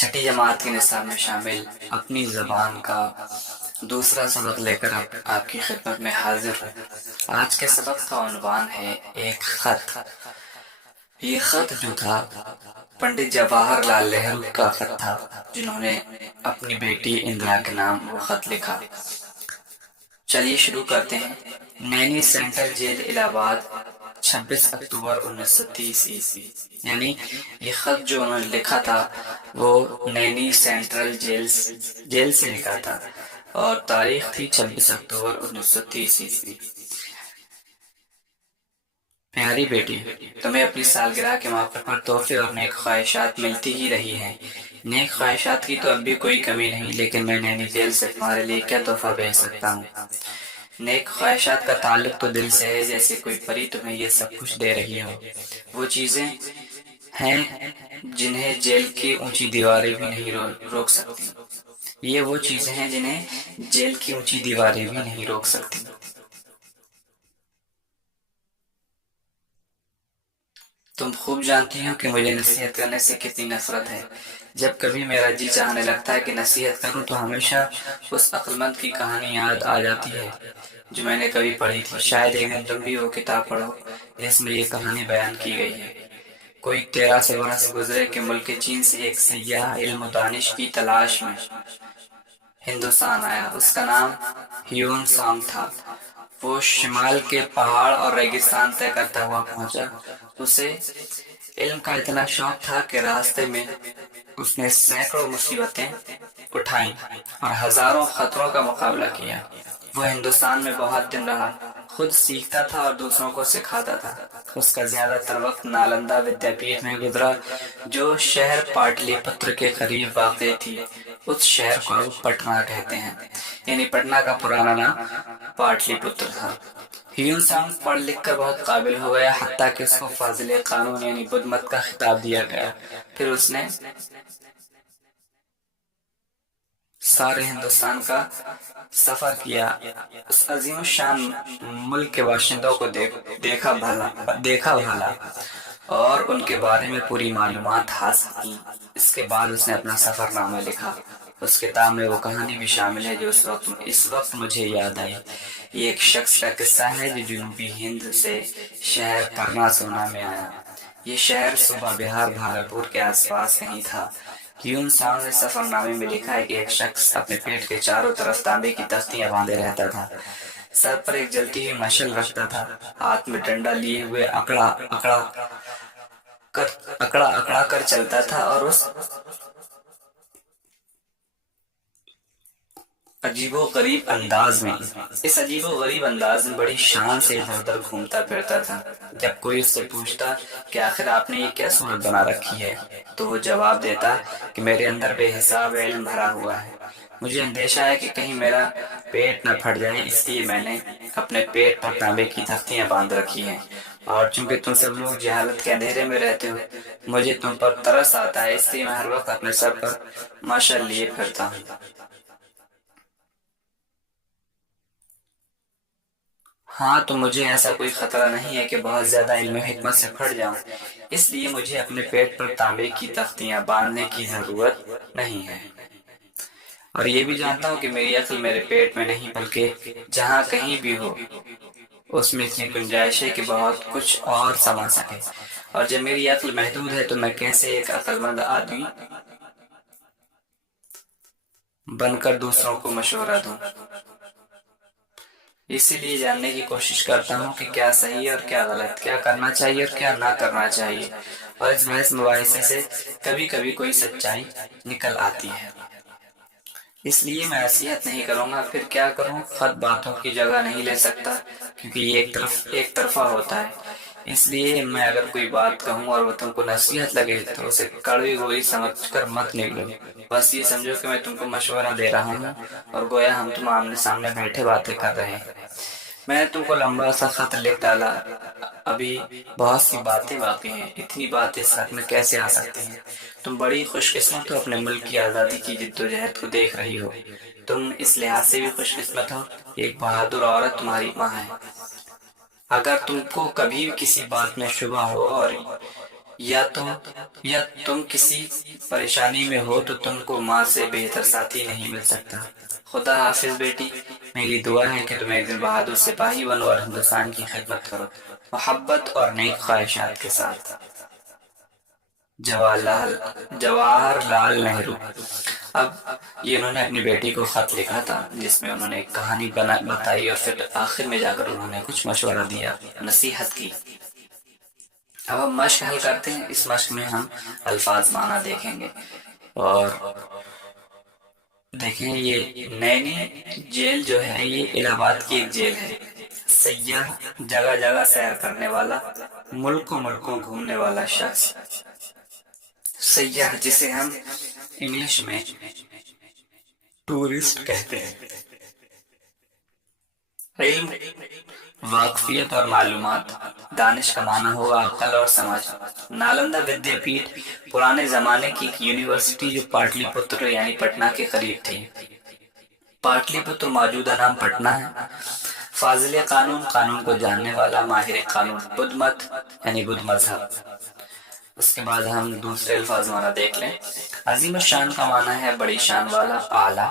چھٹی جماعت کے نصاب میں شامل اپنی زبان کا دوسرا سبق لے کر آپ کی خدمت میں حاضر ہوں۔ آج کے سبق کا عنوان ہے ایک خط۔ یہ خط جو تھا پنڈت جواہر لال نہرو کا خط تھا، جنہوں نے اپنی بیٹی اندرا کے نام وہ خط لکھا۔ چلیے شروع کرتے ہیں۔ نینی سینٹرل جیل الہ آباد 26 اکتوبر 1930 عیسوی، یعنی یہ خط جو انہوں نے لکھا تھا وہ نینی سینٹرل جیل سے لکھا تھا اور تاریخ تھی 26 اکتوبر 1930 عیسوی۔ پیاری بیٹی، تمہیں اپنی سالگرہ کے موقع پر تحفے اور نیک خواہشات ملتی ہی رہی ہیں۔ نیک خواہشات کی تو اب بھی کوئی کمی نہیں، لیکن میں نینی جیل سے تمہارے لیے کیا تحفہ بھیج سکتا ہوں؟ نیک خواہشات کا تعلق تو دل سے ہے، جیسے کوئی پری تمہیں یہ سب کچھ دے رہی ہو۔ وہ چیزیں ہیں جنہیں جیل کی اونچی دیواریں بھی نہیں روک سکتی۔ یہ وہ چیزیں ہیں جنہیں جیل کی اونچی دیواریں بھی نہیں روک سکتی۔ تم خوب جانتی ہو کہ مجھے نصیحت کرنے سے کتنی نفرت ہے۔ جب کبھی میرا جی چاہنے لگتا ہے کہ نصیحت کروں تو ہمیشہ اس عقل مند کی کہانی یاد آ جاتی ہے جو میں نے کبھی پڑھی تھی۔ شاید ایک دن تم بھی وہ کتاب پڑھو جس میں یہ کہانی بیان کی گئی ہے۔ کوئی 1300 برس گزرے کہ ملک چین سے ایک سیاح علم و دانش کی تلاش میں ہندوستان آیا۔ اس کا نام ہیون سانگ تھا۔ وہ شمال کے پہاڑ اور ریگستان طے کرتا ہوا پہنچا۔ اسے علم کا اتنا شوق تھا کہ راستے میں اس نے سینکڑوں مصیبتیں اٹھائیں اور ہزاروں خطروں کا مقابلہ کیا۔ وہ ہندوستان میں بہت دن رہا، خود سیکھتا تھا اور دوسروں کو سکھاتا تھا۔ اس کا زیادہ تر وقت نالندہ ودیا پیٹھ میں گزرا، جو شہر پاٹلی پتر کے قریب واقع تھی۔ اس شہر کو اب پٹنہ کہتے ہیں، یعنی پٹنہ کا پرانا نام پاٹلی پتر تھا۔ ہیون سانگ پڑھ لکھ کر بہت قابل ہو گیا، حتیٰ کہ اس کو فاضل قانون یعنی بدھ مت کا خطاب دیا گیا۔ پھر اس نے سارے ہندوستان کا سفر کیا، اس عظیم الشان ملک کے باشندوں کو دیکھا بھالا اور ان کے بارے میں پوری معلومات حاصل کی۔ اس کے بعد اس نے اپنا سفر نامہ لکھا۔ اس کتاب میں وہ کہانی بھی شامل ہے جو اس وقت مجھے یاد آئی۔ یہ ایک شخص کا قصہ ہے جو جنوبی ہند سے شہر کرنا سونا میں آیا۔ یہ شہر صوبہ بہار بھاگلپور کے آس پاس کہیں تھا۔ ہیون سانگ نے سفر نامے میں لکھا ہے کہ ایک شخص اپنے پیٹ کے چاروں طرف تانبے کی تختیاں باندھے رہتا تھا، سر پر ایک جلتی ہوئی مشل رکھتا تھا، ہاتھ میں ڈنڈا لیے ہوئے اکڑا اکڑا کر چلتا تھا اور اس عجیب و غریب انداز میں بڑی شان سے ادھر ادھر گھومتا پھرتا تھا۔ جب کوئی اس سے پوچھتا کہ آخر آپ نے یہ کیا صورت بنا رکھی ہے تو وہ جواب دیتا کہ میرے اندر بے حساب علم بھرا ہوا ہے، مجھے اندیشہ ہے کہ کہیں میرا پیٹ نہ پھٹ جائے، اس لیے میں نے اپنے پیٹ پر تانبے کی تختیاں باندھ رکھی ہیں، اور چونکہ تم سب لوگ جہالت کے اندھیرے میں رہتے ہو مجھے تم پر ترس آتا ہے، اس لیے میں ہر وقت اپنے سر پر مشل لیے پھرتا ہوں۔ ہاں تو مجھے ایسا کوئی خطرہ نہیں ہے کہ بہت زیادہ علم و حکمت سے پھٹ جاؤں، اس لیے مجھے اپنے پیٹ پر تانبے کی تختیاں باندھنے کی ضرورت نہیں ہے، اور یہ بھی جانتا ہوں کہ میری عقل میرے پیٹ میں نہیں بلکہ جہاں کہیں بھی ہو اس میں اتنی گنجائش ہے کہ بہت کچھ اور سما سکے، اور جب میری عقل محدود ہے تو میں کیسے ایک عقل مند آدمی بن کر دوسروں کو مشورہ دوں؟ اسی لیے جاننے کی کوشش کرتا ہوں کہ کیا صحیح اور کیا غلط، کیا کرنا چاہیے اور کیا نہ کرنا چاہیے، اور اس بحث مباحثے سے کبھی کبھی کوئی سچائی نکل آتی ہے۔ اس لیے میں نصیحت نہیں کروں گا، پھر کیا کروں؟ خط باتوں کی جگہ نہیں لے سکتا کیونکہ یہ ایک طرفہ ہوتا ہے، اس لیے میں اگر کوئی بات کہوں اور وہ تم کو نصیحت لگے تو اسے کڑوی گوئی سمجھ کر مت نکلو، بس یہ سمجھو کہ میں تم کو مشورہ دے رہا ہوں اور گویا ہم تم آمنے سامنے بیٹھے باتیں کر رہے ہیں۔ میں نے تم کو لمبا سا خط لکھ ڈالا، ابھی بہت سی باتیں باقی ہیں، اتنی باتیں اس خط میں کیسے آ سکتی ہیں؟ تم بڑی خوش قسمت ہو، اپنے ملک کی آزادی کی جدوجہد کو دیکھ رہی ہو، تم اس لحاظ سے بھی خوش قسمت ہو کہ ایک بہادر عورت تمہاری ماں ہے۔ اگر تم کو کبھی کسی بات میں شبہ ہو اور یا تم کسی پریشانی میں ہو تو تم کو ماں سے بہتر ساتھی نہیں مل سکتا۔ خدا حافظ بیٹی، میری دعا ہے کہ تم ایک دن بہادر سپاہی بنو اور ہندوستان کی خدمت کرو، محبت اور نیک خواہشات کے ساتھ۔ جواہر لال نہرو۔ اب یہ انہوں نے اپنی بیٹی کو خط لکھا تھا جس میں انہوں نے ایک کہانی بتائی اور پھر آخر میں جا کر انہوں نے کچھ مشورہ دیا، نصیحت کی۔ اب ہم مشق حل کرتے ہیں، اس مشق میں ہم الفاظ معنی دیکھیں گے۔ اور دیکھیں یہ نینی جیل جو ہے یہ الہ آباد کی ایک جیل ہے۔ سیاح، جگہ جگہ سیر کرنے والا، ملکوں گھومنے والا شخص سیاح، جسے ہم انگلش میں ٹورسٹ کہتے ہیں۔ علم، واقفیت اور معلومات، دانش کا معنی ہوگا عقل اور سمجھ۔ نالندہ ودیا پیٹھ پرانے زمانے کی ایک یونیورسٹی جو پاٹلی پتر یعنی پٹنہ کے قریب تھی۔ پاٹلی پتر موجودہ نام پٹنہ ہے۔ فاضل قانون کو جاننے والا، ماہر قانون، بدھ مت یعنی بدھ مذہب۔ اس کے بعد ہم دوسرے الفاظ معنی دیکھ لیں۔ عظیم الشان کا معنی ہے بڑی شان والا، اعلیٰ۔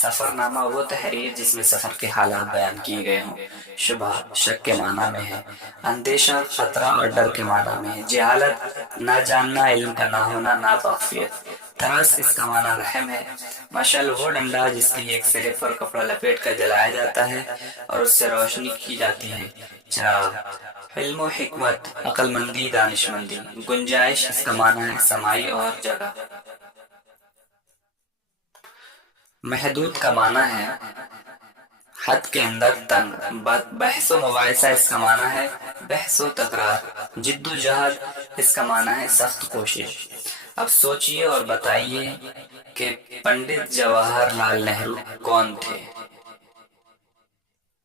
سفر نامہ وہ تحریر جس میں سفر کے حالات بیان کیے گئے ہوں۔ شبہ، شک کے معنی میں ہے۔ اندیشہ، خطرہ اور ڈر کے معنی میں ہے۔ جہالت، نہ جاننا، علم کا نہ ہونا، ناواقفیت۔ ترس، اس کا معنی رحم ہے۔ مشعل، وہ ڈنڈا جس کے ایک سرے پر کپڑا لپیٹ کر جلایا جاتا ہے اور اس سے روشنی کی جاتی ہے۔ چراغ۔ علم و حکمت، عقل مندی، دانش مندی۔ گنجائش، اس کا معنی ہے سمائی اور جگہ۔ محدود کا معنی ہے حد کے اندر تنگ۔ بحث و مباحثہ، اس کا معنی ہے بحث و تکرار۔ جد و جہد، اس کا معنی ہے سخت کوشش۔ اب سوچئے اور بتائیے کہ پنڈت جواہر لال نہرو کون تھے؟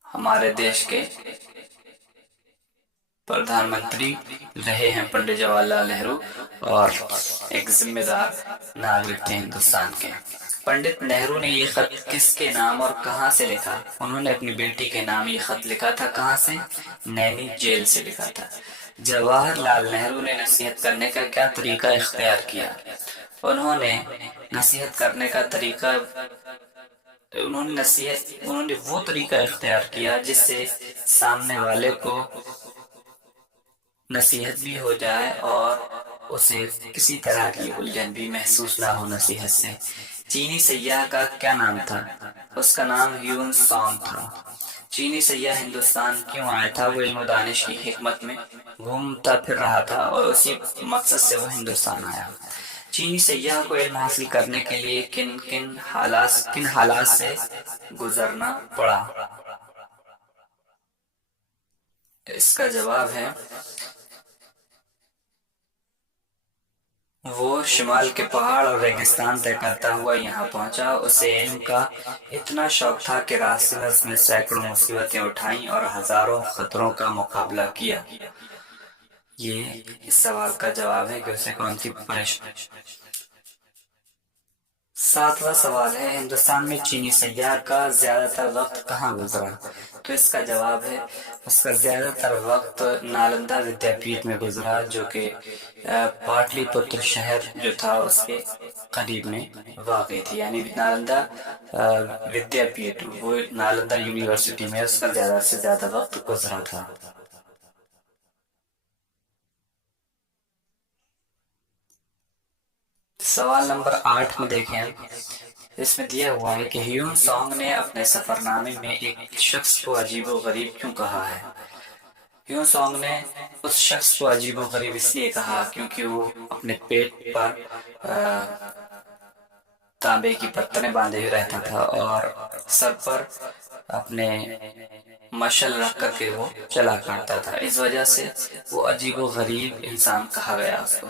ہمارے دیش کے پردھان منتری رہے ہیں پنڈت جواہر لال نہرو، اور ایک ذمہ دار ناگرک تھے ہندوستان کے۔ پنڈت نہرو نے یہ خط کس کے نام اور کہاں سے لکھا؟ انہوں نے اپنی بیٹی کے نام یہ خط لکھا تھا۔ کہاں سے؟ نینی جیل سے لکھا تھا۔ جواہر لال نہرو نے نصیحت کرنے کا کیا طریقہ اختیار کیا؟ انہوں نے وہ طریقہ اختیار کیا جس سے سامنے والے کو نصیحت بھی ہو جائے اور اسے کسی طرح کی الجھن بھی محسوس نہ ہو نصیحت سے۔ چینی سیاح کا کیا نام تھا؟ اس کا نام ہیون سانگ تھا۔ چینی سیاح ہندوستان کیوں آیا تھا؟ وہ علم و دانش کی حکمت میں گھومتا پھر رہا تھا اور اسی مقصد سے وہ ہندوستان آیا۔ چینی سیاح کو علم حاصل کرنے کے لیے کن حالات سے گزرنا پڑا؟ اس کا جواب ہے وہ شمال کے پہاڑ اور ریگستان طے کرتا ہوا یہاں پہنچا۔ اسے علم کا اتنا شوق تھا کہ راستے میں اس نے سینکڑوں مصیبتیں اٹھائیں اور ہزاروں خطروں کا مقابلہ کیا۔ یہ اس سوال کا جواب ہے کہ اسے کون سی پریشانی۔ 7واں سوال ہے ہندوستان میں چینی سیاح کا زیادہ تر وقت کہاں گزرا؟ تو اس کا جواب ہے اس کا زیادہ تر وقت نالندہ ودیا پیٹھ میں گزرا، جو کہ پاٹلی پتر شہر جو تھا اس کے قریب میں واقع تھی، یعنی نالندہ ودیا پیٹھ، وہ نالندہ یونیورسٹی میں اس کا زیادہ سے زیادہ وقت گزرا تھا۔ سوال نمبر 8 میں دیکھیں، اس میں دیا ہوا ہے کہ ہیون سانگ نے اپنے سفر نامے میں ایک شخص کو عجیب و غریب کیوں کہا ہے؟ ہیون سانگ نے اس شخص کو عجیب و غریب اس لیے کہا کیونکہ وہ اپنے پیٹ پر تانبے کی پتریں باندھے ہوئے رہتا تھا اور سر پر اپنے مشعل رکھ کر کے وہ چلا کرتا تھا، اس وجہ سے وہ عجیب و غریب انسان کہا گیا اس کو۔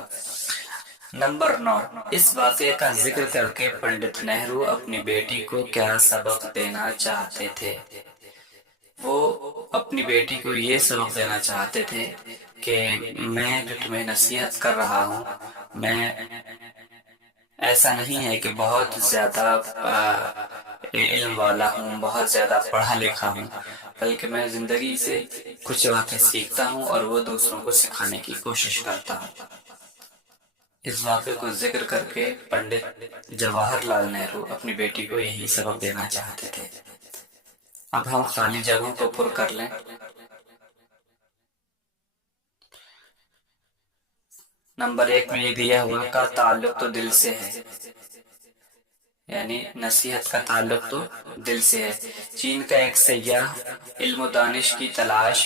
نمبر 9، اس واقعے کا ذکر کر کے پنڈت نہرو اپنی بیٹی کو کیا سبق دینا چاہتے تھے؟ وہ اپنی بیٹی کو یہ سبق دینا چاہتے تھے کہ میں جو تمہیں نصیحت کر رہا ہوں، میں ایسا نہیں ہے کہ بہت زیادہ علم والا ہوں، بہت زیادہ پڑھا لکھا ہوں، بلکہ میں زندگی سے کچھ باتیں سیکھتا ہوں اور وہ دوسروں کو سکھانے کی کوشش کرتا ہوں۔ اس واقعے کو ذکر کر کے پنڈت جواہر لال نہرو اپنی بیٹی کو یہی سبق دینا چاہتے تھے۔ اب ہم خالی جگہوں کو پر کر لیں۔ نمبر 1 میں یہ دیا ہوا کا تعلق تو دل سے ہے، یعنی نصیحت کا تعلق تو دل سے ہے۔ چین کا ایک سیاح علم و دانش کی تلاش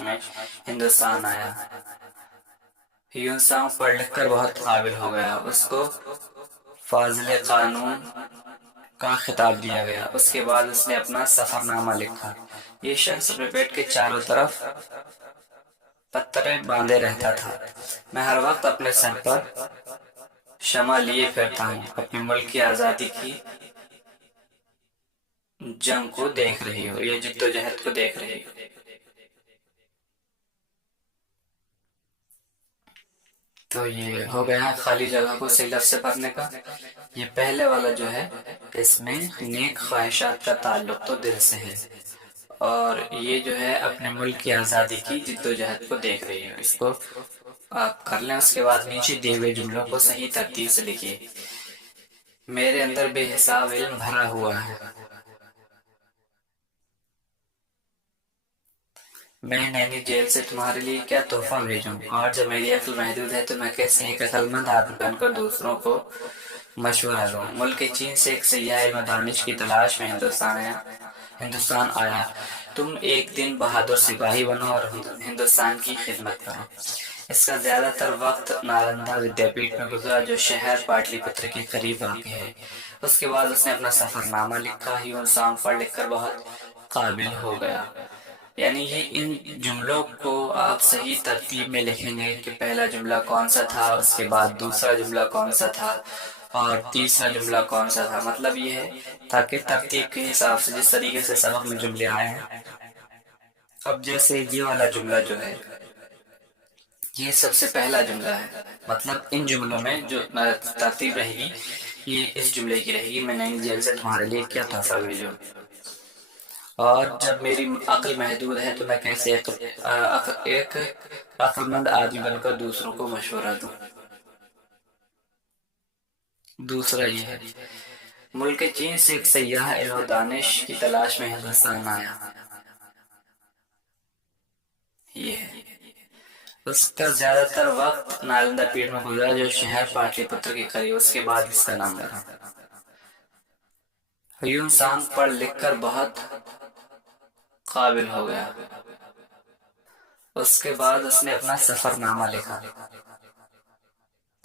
میں ہندوستان آیا۔ ہیون سانگ پڑھ لکھ کر بہت قابل ہو گیا، اس کو فاضل قانون کا خطاب دیا گیا۔ اس کے بعد اس نے اپنا سفر نامہ لکھا۔ یہ شخص اپنے پیٹ کے چاروں طرف پترے باندھے رہتا تھا۔ میں ہر وقت اپنے سر پر شمع لیے پھرتا ہوں، اپنے ملک کی آزادی کی جنگ کو دیکھ رہی ہو یا جدوجہد کو دیکھ رہی ہو۔ تو یہ ہو گیا خالی جگہ کو صحیح لفظ سے بھرنے کا۔ یہ پہلے والا جو ہے اس میں نیک خواہشات کا تعلق تو دل سے ہے، اور یہ جو ہے اپنے ملک کی آزادی کی جدوجہد کو دیکھ رہی ہے۔ اس کو آپ کر لیں۔ اس کے بعد نیچے دیے ہوئے جملوں کو صحیح ترتیب سے لکھیے۔ میرے اندر بے حساب علم بھرا ہوا ہے، میں نینی جیل سے تمہارے لیے کیا تحفہ بھیجوں، اور جب میری عقل محدود ہے تو میں کیسے ایک عقل مند آدمی بن کر دوسروں کو مشورہ دوں۔ ملک چین سے ایک سیاح علم و دانش کی تلاش میں ہندوستان آیا۔ تم ایک دن بہادر سپاہی بنو اور ہندوستان کی خدمت کرو۔ اس کا زیادہ تر وقت نالندہ ودیا پیٹھ میں گزرا، جو شہر پاٹلی پتر کے قریب واقع ہے۔ اس کے بعد اس نے اپنا سفر نامہ لکھا۔ ہیون سانگ پڑھ لکھ کر بہت قابل ہو گیا۔ یعنی یہ ان جملوں کو آپ صحیح ترتیب میں لکھیں گے کہ پہلا جملہ کون سا تھا، اس کے بعد دوسرا جملہ کون سا تھا، اور تیسرا جملہ کون سا تھا۔ مطلب یہ ہے تاکہ ترتیب کے حساب سے جس طریقے سے سبق میں جملے آئے ہیں۔ اب جیسے یہ والا جملہ جو ہے یہ سب سے پہلا جملہ ہے، مطلب ان جملوں میں جو ترتیب رہے گی یہ اس جملے کی رہے گی، میں نینی جیل سے تمہارے لیے کیا تحفہ بھیجوں، اور جب میری عقل محدود ہے تو میں کیسے ایک عقل مند آدمی بن کر دوسروں کو مشورہ دوں۔ دوسرا یہ ہے ملک چین سے ایک سیاح علم و دانش کی تلاش میں ہندوستان آیا۔ یہ ہے اس کا زیادہ تر وقت نالندہ پیٹھ میں گزرا، جو شہر پاٹلی پتر کے قریب۔ اس کے بعد اس کا نام لگا۔ ہیون سانگ پڑھ لکھ کر بہت قابل ہو گیا۔ اس کے بعد اس نے اپنا سفر نامہ لکھا۔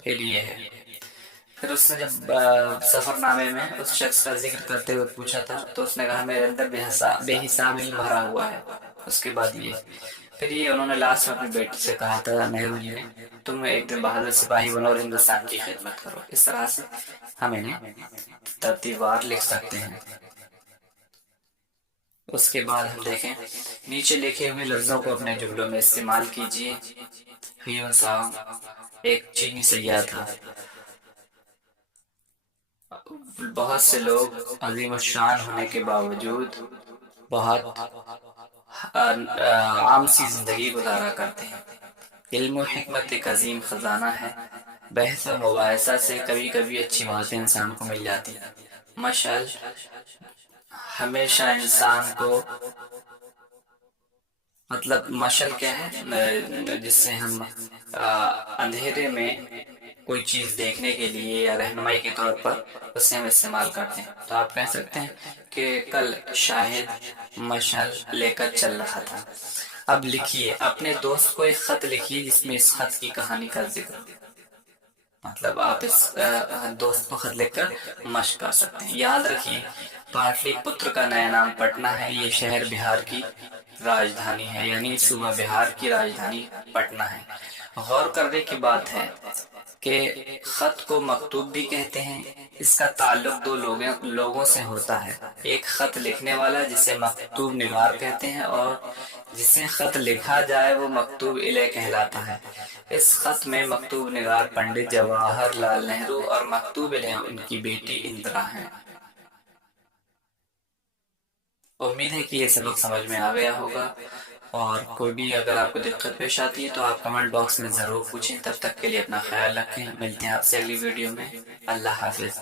پھر یہ ہے پھر اس نے جب سفر نامے میں اس شخص کا ذکر کرتے ہوئے پوچھا تھا تو اس نے کہا میرے اندر بے حساب علم بھرا ہوا ہے۔ اس کے بعد یہ پھر یہ انہوں نے لاسٹ میں اپنی بیٹی سے کہا تھا نہرو جی نے، تم ایک دن بہادر سپاہی بنو اور ہندوستان کی خدمت کرو۔ اس طرح سے ہم انہیں ترتیب وار لکھ سکتے ہیں۔ اس کے بعد ہم دیکھیں نیچے لکھے ہوئے لفظوں کو اپنے جملوں میں استعمال کیجیے۔ ہیون سانگ ایک چینی سیاح تھا۔ بہت سے لوگ عظیم الشان ہونے کے باوجود بہت عام سی زندگی گزارا کرتے ہیں۔ علم و حکمت ایک عظیم خزانہ ہے، بحث و مباحثہ سے کبھی کبھی اچھی باتیں انسان کو مل جاتی ہیں۔ مشعل ہمیشہ انسان کو مطلب مشعل کیا ہے، جس سے ہم اندھیرے میں کوئی چیز دیکھنے کے لیے یا رہنمائی کے طور پر اسے ہم استعمال کرتے ہیں۔ تو آپ کہہ سکتے ہیں کہ کل شاہد مشعل لے کر چل رہا تھا۔ اب لکھیے اپنے دوست کو ایک خط لکھیے جس میں اس خط کی کہانی کا ذکر ہو۔ مطلب آپ اس دوست کو خط لکھ کر مشق کر سکتے ہیں۔ یاد رکھیے پاٹلی پتر کا نیا نام پٹنہ ہے۔ یہ شہر بہار کی راجدھانی ہے، یعنی صوبہ بہار کی راجدھانی پٹنہ ہے۔ غور کرنے کی بات ہے کہ خط کو مکتوب بھی کہتے ہیں۔ اس کا تعلق دو لوگوں سے ہوتا ہے، ایک خط لکھنے والا جسے مکتوب نگار کہتے ہیں، اور جسے خط لکھا جائے وہ مکتوب الیہ کہلاتا ہے۔ اس خط میں مکتوب نگار پنڈت جواہر لال نہرو اور مکتوب الیہ ان کی بیٹی اندرا ہیں۔ امید ہے کہ یہ سبق سمجھ میں آ گیا ہوگا۔ اور کوئی بھی اگر آپ کو دقت پیش آتی ہے تو آپ کمنٹ باکس میں ضرور پوچھیں. تب تک کے لیے اپنا خیال رکھیں. ملتے ہیں آپ سے اگلی ویڈیو میں. اللہ حافظ.